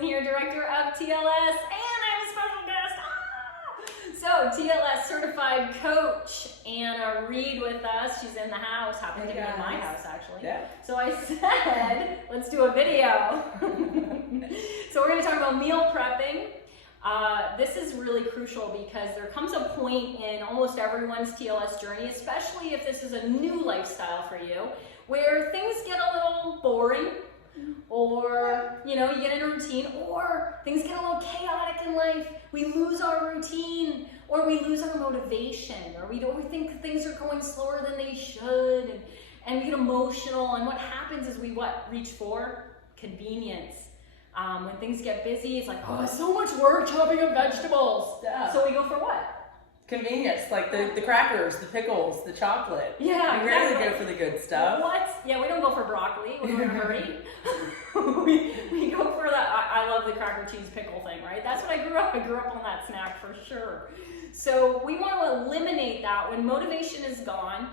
Wilson here, Director of TLS, and I have a special guest. So, TLS certified coach Anna Reed with us. She's in the house, happened to be in my house actually. Yeah. So I said, let's do a video. So we're going to talk about meal prepping. This is really crucial because there comes a point in almost everyone's TLS journey, especially if this is a new lifestyle for you, where things get a little boring, or you get in a routine, or things get a little chaotic in life. We lose our routine, or we lose our motivation, or we think things are going slower than they should, and we get emotional. And what happens is we reach for convenience. When things get busy, it's like, oh, so much work chopping up vegetables. Yeah. So we go for what? Convenience, like the crackers, the pickles, the chocolate. Yeah, we rarely go for the good stuff. What? Yeah, we don't go for broccoli when we're in a hurry. we go for that. I love the cracker cheese pickle thing, right? That's what I grew up. I grew up on that snack for sure. So we want to eliminate that when motivation is gone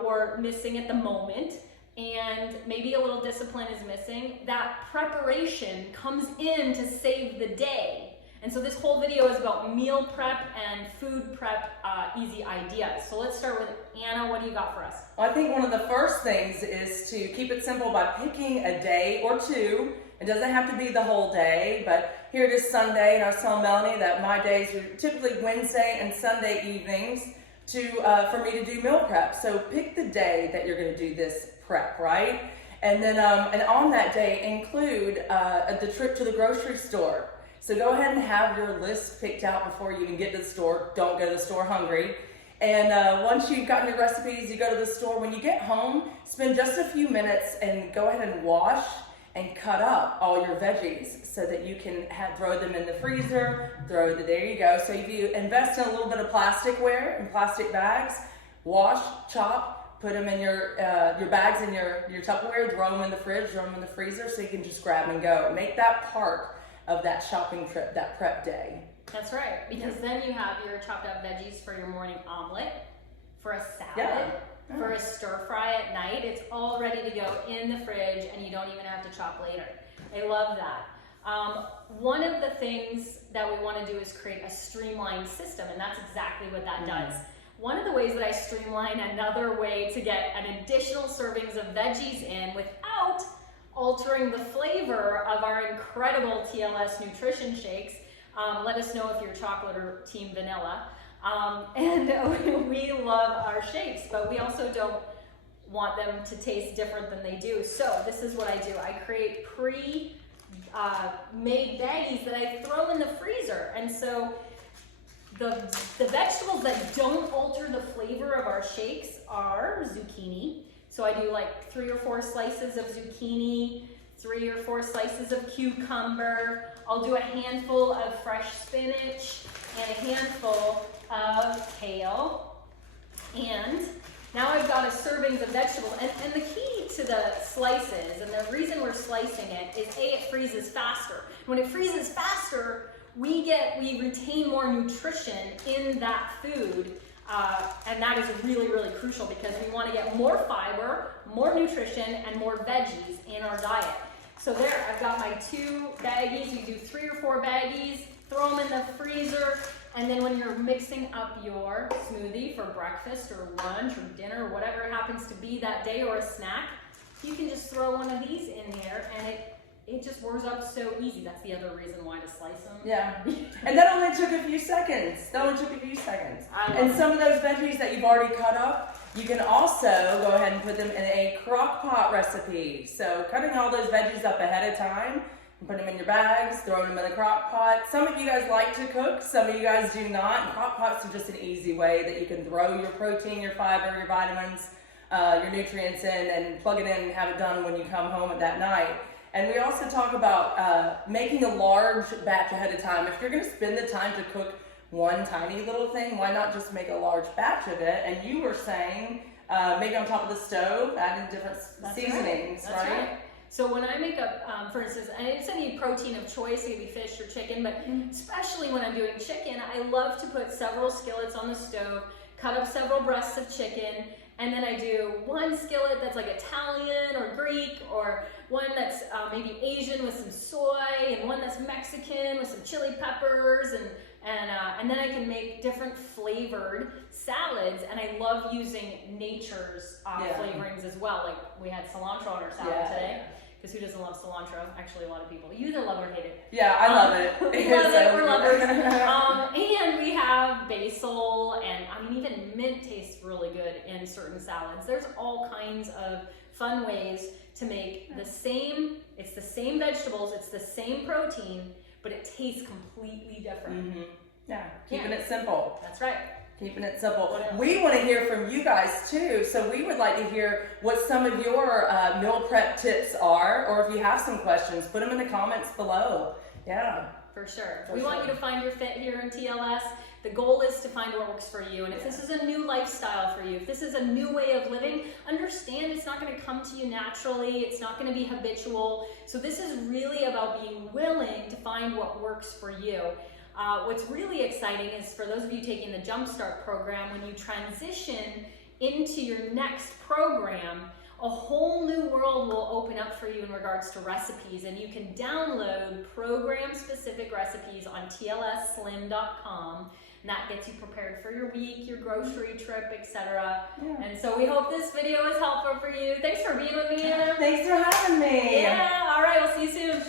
or missing at the moment, and maybe a little discipline is missing. That preparation comes in to save the day. And so this whole video is about meal prep and food prep easy ideas. So let's start with Anna. What do you got for us? Well, I think one of the first things is to keep it simple by picking a day or two. It doesn't have to be the whole day, but here it is Sunday, and I was telling Melanie that my days are typically Wednesday and Sunday evenings for me to do meal prep. So pick the day that you're going to do this prep, right? And then and on that day include the trip to the grocery store. So go ahead and have your list picked out before you even get to the store. Don't go to the store hungry. And once you've gotten your recipes, you go to the store. When you get home, spend just a few minutes and go ahead and wash and cut up all your veggies so that you can throw them in the freezer. There you go. So if you invest in a little bit of plasticware and plastic bags, wash, chop, put them in your bags in your Tupperware, throw them in the fridge, throw them in the freezer so you can just grab and go. Make that part of that shopping trip, that prep day. That's right, because then you have your chopped up veggies for your morning omelet, for a salad, for a stir fry at night. It's all ready to go in the fridge, and you don't even have to chop later. I love that. One of the things that we want to do is create a streamlined system, and that's exactly what that does. One of the ways that I streamline another way to get an additional servings of veggies in without altering the flavor of our incredible TLS nutrition shakes. Let us know if you're chocolate or team vanilla. And we love our shakes, but we also don't want them to taste different than they do. So this is what I do. I create pre-made baggies that I throw in the freezer. And so the vegetables that don't alter the flavor of our shakes are zucchini. So I do like 3 or 4 slices of zucchini, 3 or 4 slices of cucumber. I'll do a handful of fresh spinach and a handful of kale. And now I've got a servings of vegetables. And the key to the slices, and the reason we're slicing it, is it freezes faster. When it freezes faster, we retain more nutrition in that food. And that is really, really crucial because we want to get more fiber, more nutrition, and more veggies in our diet. So there, I've got my 2 baggies. You do 3 or 4 baggies, throw them in the freezer, and then when you're mixing up your smoothie for breakfast or lunch or dinner or whatever it happens to be that day, or a snack, you can just throw one of these in here, and it just warms up so easy. That's the other reason why to slice them. Yeah, and that only took a few seconds. And some of those veggies that you've already cut up, you can also go ahead and put them in a crock pot recipe. So cutting all those veggies up ahead of time, put them in your bags, throwing them in a crock pot. Some of you guys like to cook, some of you guys do not. And crock pots are just an easy way that you can throw your protein, your fiber, your vitamins, your nutrients in, and plug it in and have it done when you come home at that night. And we also talk about making a large batch ahead of time. If you're going to spend the time to cook one tiny little thing, why not just make a large batch of it? And you were saying maybe on top of the stove, add in different seasonings, right? So when I make up, for instance, and it's any protein of choice, it could be fish or chicken, but especially when I'm doing chicken, I love to put several skillets on the stove, cut up several breasts of chicken, And then I do one skillet that's like Italian or Greek, or one that's maybe Asian with some soy, and one that's Mexican with some chili peppers, and then I can make different flavored salads. And I love using nature's flavorings as well. Like we had cilantro on our salad today. Because who doesn't love cilantro? Actually, a lot of people. You either love or hate it. Yeah, I love it. We love it. We're lovers. And we have basil, and I mean, even mint tastes really good in certain salads. There's all kinds of fun ways to make the same. It's the same vegetables. It's the same protein, but it tastes completely different. Mm-hmm. Yeah, keeping it simple. That's right. Keeping it simple. We want to hear from you guys too, so we would like to hear what some of your meal prep tips are, or if you have some questions, put them in the comments below. Yeah. For sure. We want you to find your fit here in TLS. The goal is to find what works for you. And if this is a new lifestyle for you, if this is a new way of living, understand it's not going to come to you naturally. It's not going to be habitual. So this is really about being willing to find what works for you. What's really exciting is for those of you taking the Jumpstart program, when you transition into your next program, a whole new world will open up for you in regards to recipes, and you can download program-specific recipes on tlsslim.com, and that gets you prepared for your week, your grocery trip, etc. Yeah. And so we hope this video is helpful for you. Thanks for being with me, Anna. Thanks for having me. Yeah, all right, we'll see you soon.